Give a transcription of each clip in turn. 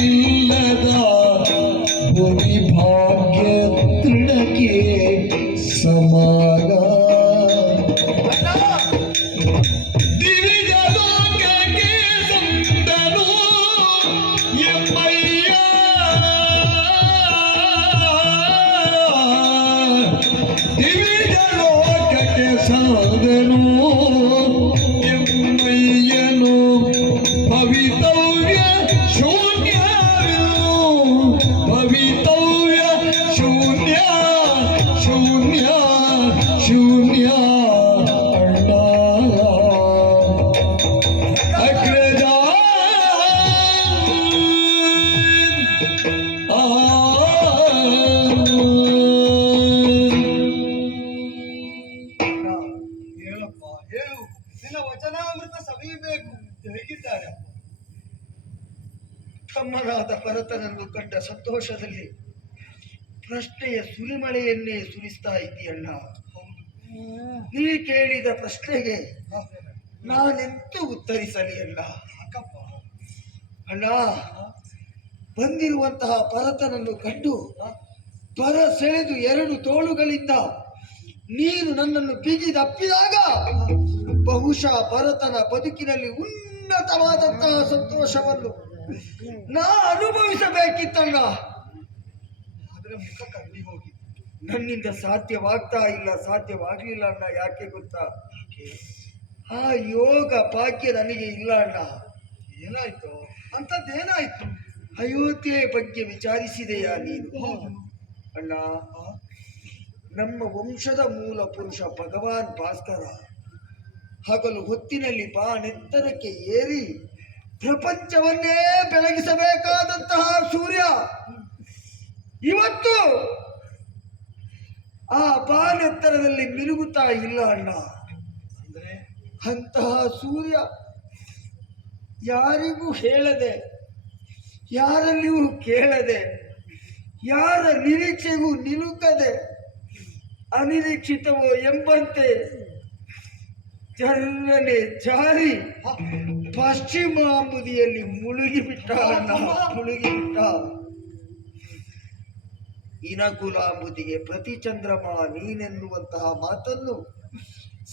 ನಿಲ್ಲದ ಭೂಮಿ ಭಾಗ್ಯ ತೃಣಕ್ಕೆ ಸಮಾಗ ದಿವಿಜಲೋಕಕ್ಕೆ ಸಂದನು ಎಮ್ಮಯ್ಯ ದಿವಿಜಲೋಕಕ್ಕೆ ಸಂದನು ಎಮ್ಮಯ್ಯನು ಭವಿತವ್ಯ ಶೂನ್ಯ ಭವಿತವ್ಯ ಶೂನ್ಯ ಶೂನ್ಯ ಶೂನ್ಯ ಅಣ್ಣ ಅಗ್ರಜ ಹೇಳಪ್ಪ ಹೇಳು, ನಿನ್ನ ವಚನಾಮೃತ ಸವಿಯಬೇಕು. ಹೇಗಿದ್ದಾರೆ ತಮ್ಮನಾದ ಭರತನನ್ನು ಕಂಡ ಸಂತೋಷದಲ್ಲಿ ಪ್ರಶ್ನೆಯ ಸುರಿಮಳೆಯನ್ನೇ ಸುರಿಸ್ತಾ ಇದ್ದೀಯಣ್ಣ. ನೀ ಕೇಳಿದ ಪ್ರಶ್ನೆಗೆ ನಾನೆಂತೂ ಉತ್ತರಿಸಲಿ ಅಣ್ಣ. ಅಣ್ಣ, ಬಂದಿರುವಂತಹ ಭರತನನ್ನು ಕಂಡು ಪರ ಸೆಳೆದು ಎರಡು ತೋಳುಗಳಿಂದ ನೀನು ನನ್ನನ್ನು ಬಿಗಿದಪ್ಪಿದಾಗ ಬಹುಶಃ ಭರತನ ಬದುಕಿನಲ್ಲಿ ಉನ್ನತವಾದಂತಹ ಸಂತೋಷವನ್ನು ನಾ ಅನುಭವಿಸಬೇಕಿತ್ತಣ್ಣ. ಆದ್ರೆ ಮುಖ ಕಣ್ಣಿ ಹೋಗಿ ನನ್ನಿಂದ ಸಾಧ್ಯವಾಗ್ಲಿಲ್ಲ ಅಣ್ಣ. ಯಾಕೆ ಗೊತ್ತಾ? ಆ ಯೋಗ ಭಾಗ್ಯ ನನಗೆ ಇಲ್ಲ ಅಣ್ಣ. ಏನಾಯ್ತು? ಅಂತದ್ದೇನಾಯ್ತು? ಅಯೋಧ್ಯೆ ಬಗ್ಗೆ ವಿಚಾರಿಸಿದೆಯಾ ನೀನು? ಅಣ್ಣ, ನಮ್ಮ ವಂಶದ ಮೂಲ ಪುರುಷ ಭಗವಾನ್ ಭಾಸ್ಕರ ಹಗಲು ಹೊತ್ತಿನಲ್ಲಿ ಬಾನೆತ್ತರಕ್ಕೆ ಏರಿ ಪ್ರಪಂಚವನ್ನೇ ಬೆಳಗಿಸಬೇಕಾದಂತಹ ಸೂರ್ಯ ಇವತ್ತು ಆ ಬಾನೆತ್ತರದಲ್ಲಿ ಮಿನುಗುತ್ತಾ ಇಲ್ಲ ಅಣ್ಣ. ಅಂತಹ ಸೂರ್ಯ ಯಾರಿಗೂ ಹೇಳದೆ, ಯಾರಲ್ಲಿಯೂ ಕೇಳದೆ, ಯಾರ ನಿರೀಕ್ಷೆಗೂ ನಿಲುಕದೆ, ಅನಿರೀಕ್ಷಿತವೋ ಎಂಬಂತೆ ಚರ್ರನೆ ಜಾರಿ ಪಶ್ಚಿಮಾಂಬುದಿಯಲ್ಲಿ ಮುಳುಗಿಬಿಟ್ಟ. ಇನಕುಲಾಂಬುದಿಗೆ ಪ್ರತಿ ಚಂದ್ರಮ ನೀನೆನ್ನುವಂತಹ ಮಾತನ್ನು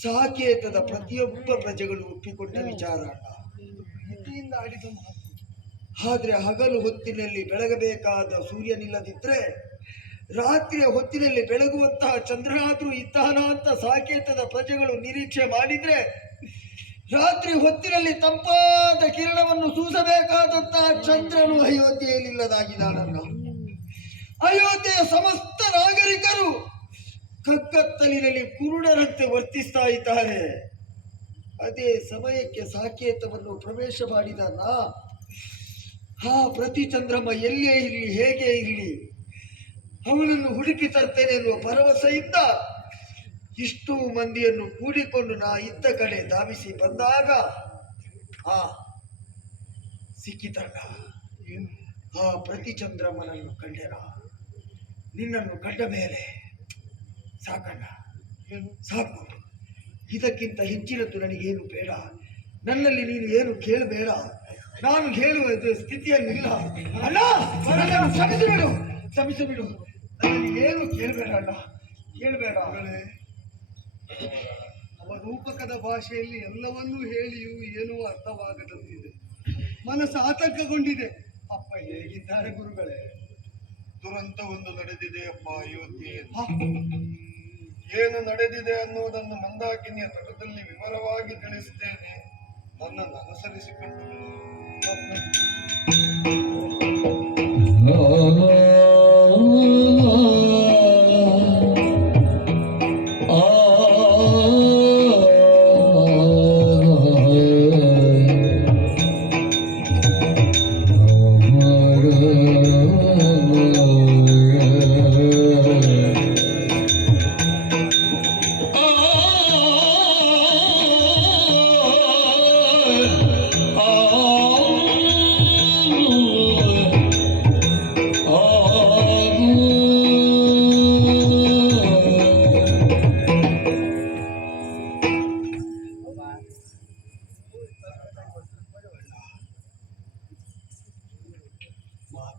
ಸಾಕೇತದ ಪ್ರತಿಯೊಬ್ಬ ಪ್ರಜೆಗಳು ಒಪ್ಪಿಕೊಂಡ ವಿಚಾರ. ಆದ್ರೆ ಹಗಲು ಹೊತ್ತಿನಲ್ಲಿ ಬೆಳಗಬೇಕಾದ ಸೂರ್ಯನಿಲ್ಲದಿದ್ರೆ ರಾತ್ರಿಯ ಹೊತ್ತಿನಲ್ಲಿ ಬೆಳಗುವಂತಹ ಚಂದ್ರನಾದ್ರೂ ಇದ್ದಾನ ಅಂತ ಸಾಕೇತದ ಪ್ರಜೆಗಳು ನಿರೀಕ್ಷೆ ಮಾಡಿದ್ರೆ, ರಾತ್ರಿ ಹೊತ್ತಿನಲ್ಲಿ ತಂಪಾದ ಕಿರಣವನ್ನು ಸೂಸಬೇಕಾದಂತಹ ಚಂದ್ರನು ಅಯೋಧ್ಯೆಯಲ್ಲಿಲ್ಲದಾಗಿದ್ದಾನಲ್ಲ. ಅಯೋಧ್ಯೆಯ ಸಮಸ್ತ ನಾಗರಿಕರು ಕಗ್ಗತ್ತಲಿನಲ್ಲಿ ಕುರುಡರಂತೆ ವರ್ತಿಸ್ತಾ ಇದ್ದಾರೆ. ಅದೇ ಸಮಯಕ್ಕೆ ಸಾಕೇತವನ್ನು ಪ್ರವೇಶ ಮಾಡಿದ ಆ ಪ್ರತಿ ಚಂದ್ರಮ ಎಲ್ಲೇ ಇರಲಿ, ಹೇಗೆ ಇರಲಿ, ಅವನನ್ನು ಹುಡುಕಿ ತರ್ತೇನೆ ಎನ್ನುವ ಭರವಸೆಯಿಂದ ಇಷ್ಟು ಮಂದಿಯನ್ನು ಕೂಡಿಕೊಂಡು ನಾ ಇದ್ದ ಕಡೆ ಧಾವಿಸಿ ಬಂದಾಗ ಸಿಕ್ಕಿತಣ್ಣ. ಆ ಪ್ರತಿ ಚಂದ್ರಮನನ್ನು ಕಂಡೆನ. ನಿನ್ನನ್ನು ಕಂಡ ಮೇಲೆ ಸಾಕಣ್ಣ, ಸಾಕು. ಇದಕ್ಕಿಂತ ಹೆಚ್ಚಿನದ್ದು ನನಗೇನು ಬೇಡ. ನನ್ನಲ್ಲಿ ನೀನು ಏನು ಕೇಳಬೇಡ. ನಾನು ಹೇಳುವ ಸ್ಥಿತಿಯಲ್ಲಿಲ್ಲ ಅಣ್ಣ. ಕ್ಷಮಿಸಿಬಿಡು. ನನಗೆ ಏನು ಕೇಳಬೇಡ ಅಣ್ಣ, ಕೇಳಬೇಡ. ಅವ ರೂಪಕದ ಭಾಷೆಯಲ್ಲಿ ಎಲ್ಲವನ್ನೂ ಹೇಳಿಯೂ ಏನೂ ಅರ್ಥವಾಗದಂತಿದೆ. ಮನಸ್ಸು ಆತಂಕಗೊಂಡಿದೆ. ಅಪ್ಪ ಹೇಗಿದ್ದಾರೆ ಗುರುಗಳೇ? ದುರಂತ ಒಂದು ನಡೆದಿದೆ ಅಪ್ಪ ಅಯೋಧ್ಯೆಯಲ್ಲಿ. ಏನು ನಡೆದಿದೆ ಅನ್ನುವುದನ್ನು ಮಂದಾಕಿನಿಯ ತಟದಲ್ಲಿ ವಿವರವಾಗಿ ತಿಳಿಸುತ್ತೇನೆ. ನನ್ನನ್ನು ಅನುಸರಿಸಿಕೊಂಡು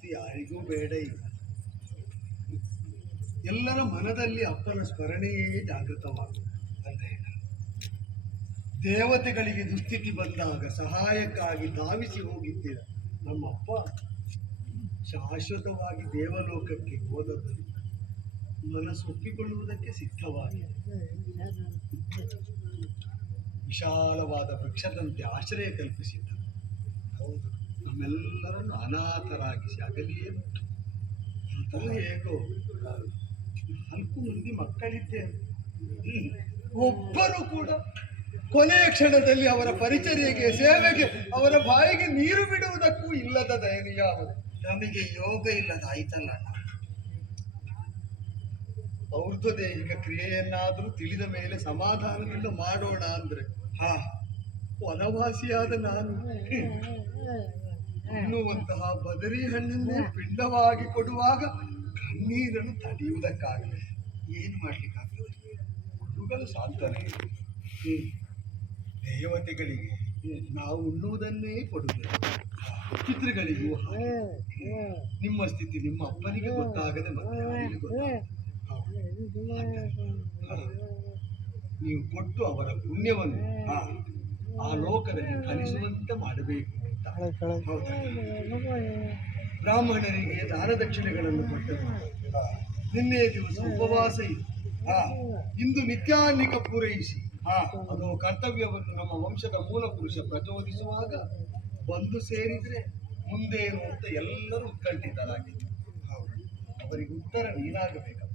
ಮಾತು ಯಾರಿಗೂ ಬೇಡ ಈಗ. ಎಲ್ಲರ ಮನದಲ್ಲಿ ಅಪ್ಪನ ಸ್ಮರಣೆಯೇ ಜಾಗೃತವಾಗುವುದು ಅಲ್ಲೇ. ದೇವತೆಗಳಿಗೆ ದುಸ್ಥಿತಿ ಬಂದಾಗ ಸಹಾಯಕ್ಕಾಗಿ ಧಾವಿಸಿ ಹೋಗಿದ್ದೀರ ನಮ್ಮಪ್ಪ ಶಾಶ್ವತವಾಗಿ ದೇವಲೋಕಕ್ಕೆ ಹೋದದ್ದು ಮನಸ್ಸು ಒಪ್ಪಿಕೊಳ್ಳುವುದಕ್ಕೆ ಸಿದ್ಧವಾಗಿದೆ. ವಿಶಾಲವಾದ ವೃಕ್ಷದಂತೆ ಆಶ್ರಯ ಕಲ್ಪಿಸಿದ್ದರು. ಹೌದು, ನಮ್ಮೆಲ್ಲರನ್ನು ಅನಾಥರಾಗಿಸಿ ಅಗಲಿಯೇ ಬಿಟ್ಟು. ಅಂತಲೂ ಹೇಗೋ 4 ಮಂದಿ ಮಕ್ಕಳಿದ್ದೇವೆ. ಒಬ್ಬರು ಕೂಡ ಕೊನೆಯ ಕ್ಷಣದಲ್ಲಿ ಅವರ ಪರಿಚರ್ಯೆಗೆ ಸೇವೆಗೆ ಅವರ ಬಾಯಿಗೆ ನೀರು ಬಿಡುವುದಕ್ಕೂ ಇಲ್ಲದ ದಯನೀಯ ಅವರು. ನಮಗೆ ಯೋಗ ಇಲ್ಲದ ಆಯ್ತಲ್ಲ. ಔರ್ಧ್ವದೇಹಿಕ ಕ್ರಿಯೆಯನ್ನಾದರೂ ತಿಳಿದ ಮೇಲೆ ಸಮಾಧಾನದಿಂದ ಮಾಡೋಣ ಅಂದ್ರೆ ವನವಾಸಿಯಾದ ನಾನು ಎನ್ನುವಂತಹ ಬದರಿ ಹಣ್ಣನ್ನೇ ಪಿಂಡವಾಗಿ ಕೊಡುವಾಗ ಕಣ್ಣೀರನ್ನು ತಡೆಯುವುದಕ್ಕಾಗಲಿ ಏನು ಮಾಡ್ಲಿಕ್ಕಾಗ್ತದೆ? ಹುಡುಗರು ಸಾಂತ್ವನ. ದೇವತೆಗಳಿಗೆ ನಾವು ಉಣ್ಣುವುದನ್ನೇ ಕೊಡುವುದು, ಪಿತೃಗಳಿಗೂ ಹಾಗೆ. ನಿಮ್ಮ ಸ್ಥಿತಿ ನಿಮ್ಮ ಅಪ್ಪನಿಗೆ ಗೊತ್ತಾಗದೆ ಮತ್ತೆ ಅವನಿಗೆ ಗೊತ್ತಾಗದೆ ನೀವು ಕೊಟ್ಟು ಅವರ ಪುಣ್ಯವನ್ನು ಆ ಲೋಕದಲ್ಲಿ ಫಲಿಸುವಂತೆ ಮಾಡಬೇಕು ಅಂತ. ಬ್ರಾಹ್ಮಣರಿಗೆ ದಾನ ದಕ್ಷಿಣೆಗಳನ್ನು ಕೊಟ್ಟರು. ನಿನ್ನೆ ದಿವಸ ಉಪವಾಸ ಇತ್ತು. ಇಂದು ನಿತ್ಯಾನ್ನಿಕ ಪೂರೈಸಿ ಅದು ಕರ್ತವ್ಯವನ್ನು ನಮ್ಮ ವಂಶದ ಮೂಲ ಪುರುಷ ಪ್ರಚೋದಿಸುವಾಗ ಬಂದು ಸೇರಿದ್ರೆ ಮುಂದೇನು ಅಂತ ಎಲ್ಲರೂ ಉತ್ಕಂಠಿತರಾಗಿದ್ದರು. ಅವರಿಗೆ ಉತ್ತರ ನೀನಾಗಬೇಕು.